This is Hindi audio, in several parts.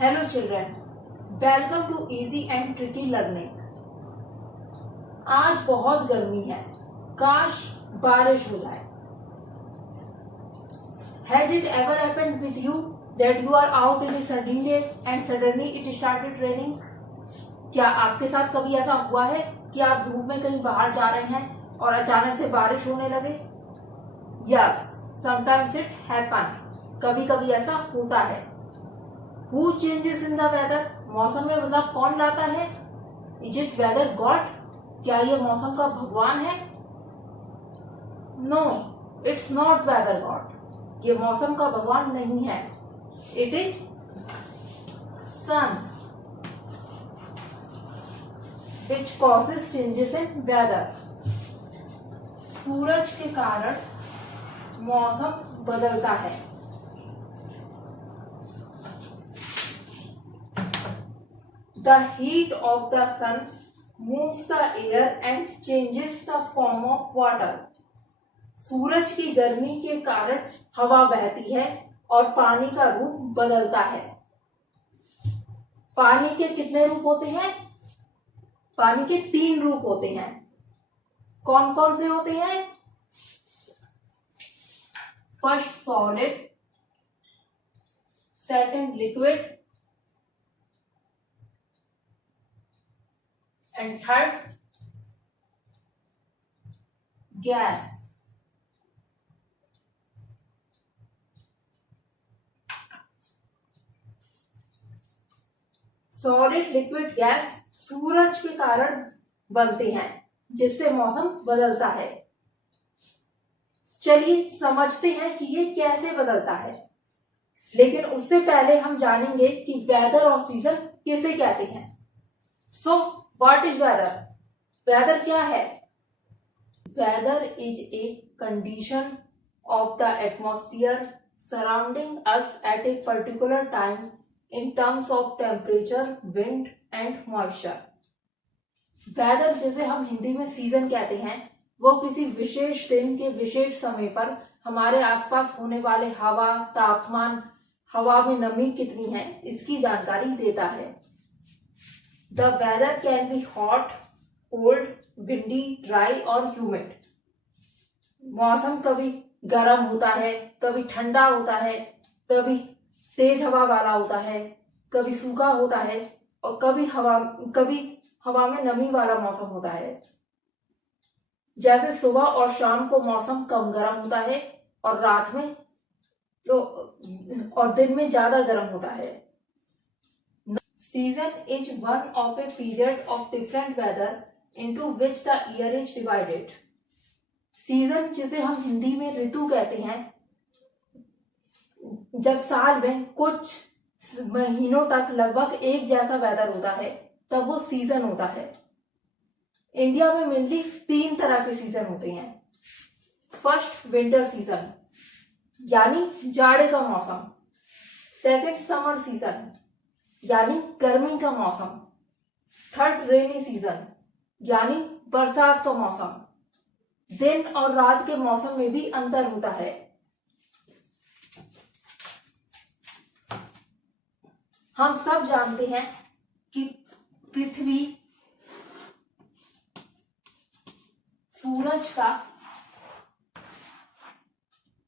Hello children, welcome to easy and tricky learning. आज बहुत गर्मी है, काश बारिश हो जाए. Has it ever happened with you that you are out in a sunny day and suddenly it started raining? क्या आपके साथ कभी ऐसा हुआ है कि आप धूप में कहीं बाहर जा रहे हैं और अचानक से बारिश होने लगे? Yes, sometimes it happen. कभी कभी ऐसा होता है. Who changes in the weather? मौसम में बदलाव कौन लाता है? Is it weather god? क्या ये मौसम का भगवान है? No, it's not weather god. ये मौसम का भगवान नहीं है. It is sun, which causes changes in weather. सूरज के कारण मौसम बदलता है. The heat of the sun moves the air and changes the form of water. सूरज की गर्मी के कारण हवा बहती है और पानी का रूप बदलता है. पानी के कितने रूप होते हैं? पानी के 3 रूप होते हैं. कौन कौन से होते हैं? First solid, second liquid and third gas. Solid, liquid, gas सूरज के कारण बनते हैं जिससे मौसम बदलता है. चलिए समझते हैं कि ये कैसे बदलता है. लेकिन उससे पहले हम जानेंगे कि वेदर और सीजन किसे कहते हैं. What is weather? Weather क्या है? Weather is a condition of the atmosphere surrounding us at a particular time in terms of temperature, wind and moisture. Weather जिसे हम हिंदी में सीजन कहते हैं, वो किसी विशेष दिन के विशेष समय पर हमारे आसपास होने वाले हवा, तापमान, हवा में नमी कितनी है, इसकी जानकारी देता है. The weather can be hot, cold, windy, dry और humid. मौसम कभी गर्म होता है, कभी ठंडा होता है, कभी तेज हवा वाला होता है, कभी सूखा होता है और कभी हवा में नमी वाला मौसम होता है. जैसे सुबह और शाम को मौसम कम गर्म होता है और रात में और दिन में ज्यादा गर्म होता है. Season is one of a period of different weather into which the year is divided. Season जिसे हम हिंदी में ऋतु कहते हैं, जब साल में कुछ महीनों तक लगभग एक जैसा वेदर होता है तब वो सीजन होता है. इंडिया में मेनली 3 तरह के सीजन होते हैं. फर्स्ट विंटर सीजन यानी जाड़े का मौसम. सेकंड समर सीजन यानी गर्मी का मौसम. थर्ड रेनी सीजन यानी बरसात का मौसम. दिन और रात के मौसम में भी अंतर होता है. हम सब जानते हैं कि पृथ्वी सूरज का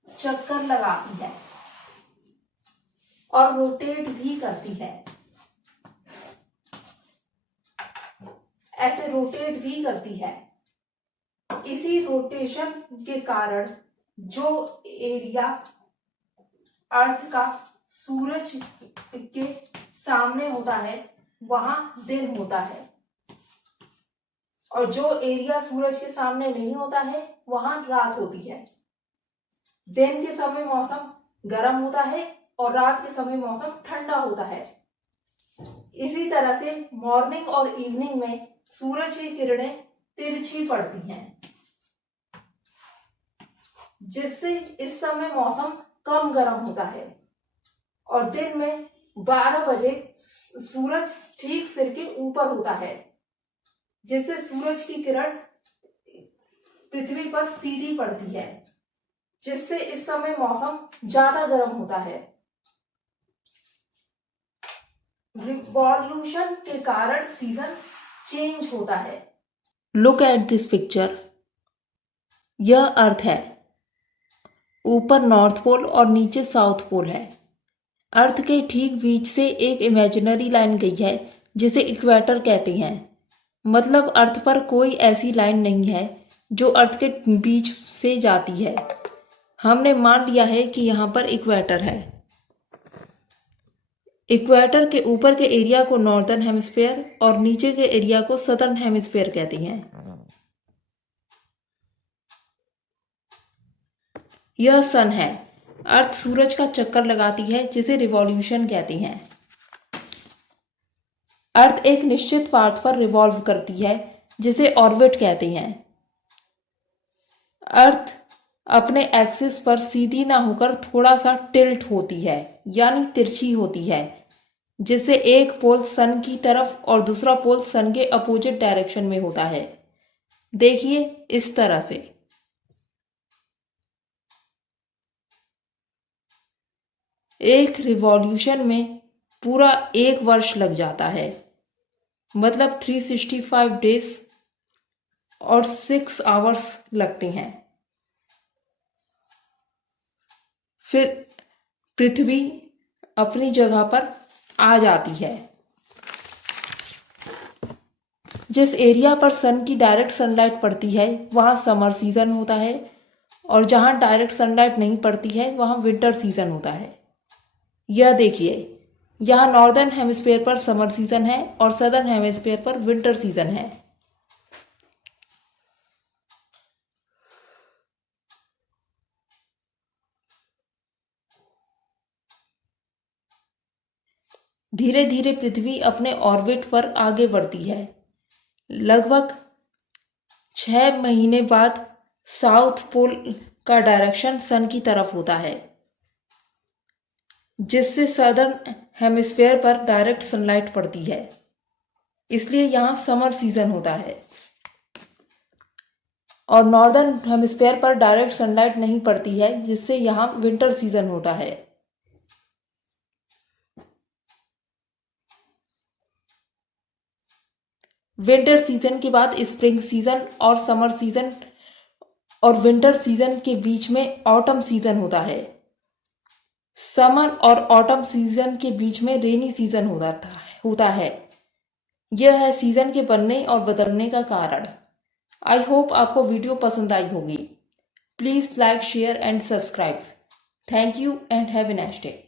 चक्कर लगाती है और रोटेट भी करती है. ऐसे रोटेट भी करती है. इसी रोटेशन के कारण जो एरिया अर्थ का सूरज के सामने होता है वहां दिन होता है और जो एरिया सूरज के सामने नहीं होता है वहां रात होती है. दिन के समय मौसम गर्म होता है और रात के समय मौसम ठंडा होता है. इसी तरह से मॉर्निंग और इवनिंग में सूरज की किरणें तिरछी पड़ती हैं जिससे इस समय मौसम कम गर्म होता है और दिन में 12 बजे सूरज ठीक सिर के ऊपर होता है जिससे सूरज की किरण पृथ्वी पर सीधी पड़ती है जिससे इस समय मौसम ज्यादा गर्म होता है. रिवॉल्यूशन के कारण सीजन चेंज होता है। Look at this picture. यह अर्थ है, ऊपर नॉर्थ पोल और नीचे साउथ पोल है। अर्थ के ठीक बीच से एक इमेजिनरी लाइन गई है जिसे इक्वेटर कहते हैं। मतलब अर्थ पर कोई ऐसी लाइन नहीं है जो अर्थ के बीच से जाती है। हमने मान लिया है कि यहाँ पर इक्वेटर है। इक्वेटर के ऊपर के एरिया को नॉर्दर्न हेमिस्फेयर और नीचे के एरिया को सदर्न हेमिस्फेयर कहते हैं। यह सन है। अर्थ सूरज का चक्कर लगाती है जिसे रिवॉल्यूशन कहते हैं। अर्थ एक निश्चित पाथ पर रिवॉल्व करती है जिसे ऑर्बिट कहते हैं। अर्थ अपने एक्सिस पर सीधी ना होकर थोड़ा सा टिल्ट होती है, यानी तिरछी होती है, जिससे एक पोल सन की तरफ और दूसरा पोल सन के अपोजिट डायरेक्शन में होता है। देखिए इस तरह से। एक रिवॉल्यूशन में पूरा 1 वर्ष लग जाता है, मतलब 365 डेज और 6 आवर्स लगते हैं। फिर पृथ्वी अपनी जगह पर आ जाती है। जिस एरिया पर सन की डायरेक्ट सनलाइट पड़ती है वहां समर सीजन होता है, और जहां डायरेक्ट सनलाइट नहीं पड़ती है वहां विंटर सीजन होता है। यह देखिए, यहाँ नॉर्दर्न हेमिस्फेयर पर समर सीजन है और सदर्न हेमिस्फेयर पर विंटर सीजन है। धीरे धीरे पृथ्वी अपने ऑर्बिट पर आगे बढ़ती है। लगभग 6 महीने बाद साउथ पोल का डायरेक्शन सन की तरफ होता है, जिससे सदर्न हेमिस्फेयर पर डायरेक्ट सनलाइट पड़ती है। इसलिए यहाँ समर सीजन होता है। और नॉर्दर्न हेमिस्फेयर पर डायरेक्ट सनलाइट नहीं पड़ती है, जिससे यहाँ विंटर सीजन होता है। विंटर सीजन के बाद स्प्रिंग सीजन और समर सीजन और विंटर सीजन के बीच में ऑटम सीजन होता है। समर और ऑटम सीजन के बीच में रेनी सीजन होता है। यह है सीजन के बनने और बदलने का कारण। आई होप आपको वीडियो पसंद आई होगी। Please like, share and subscribe. Thank you and have a nice day.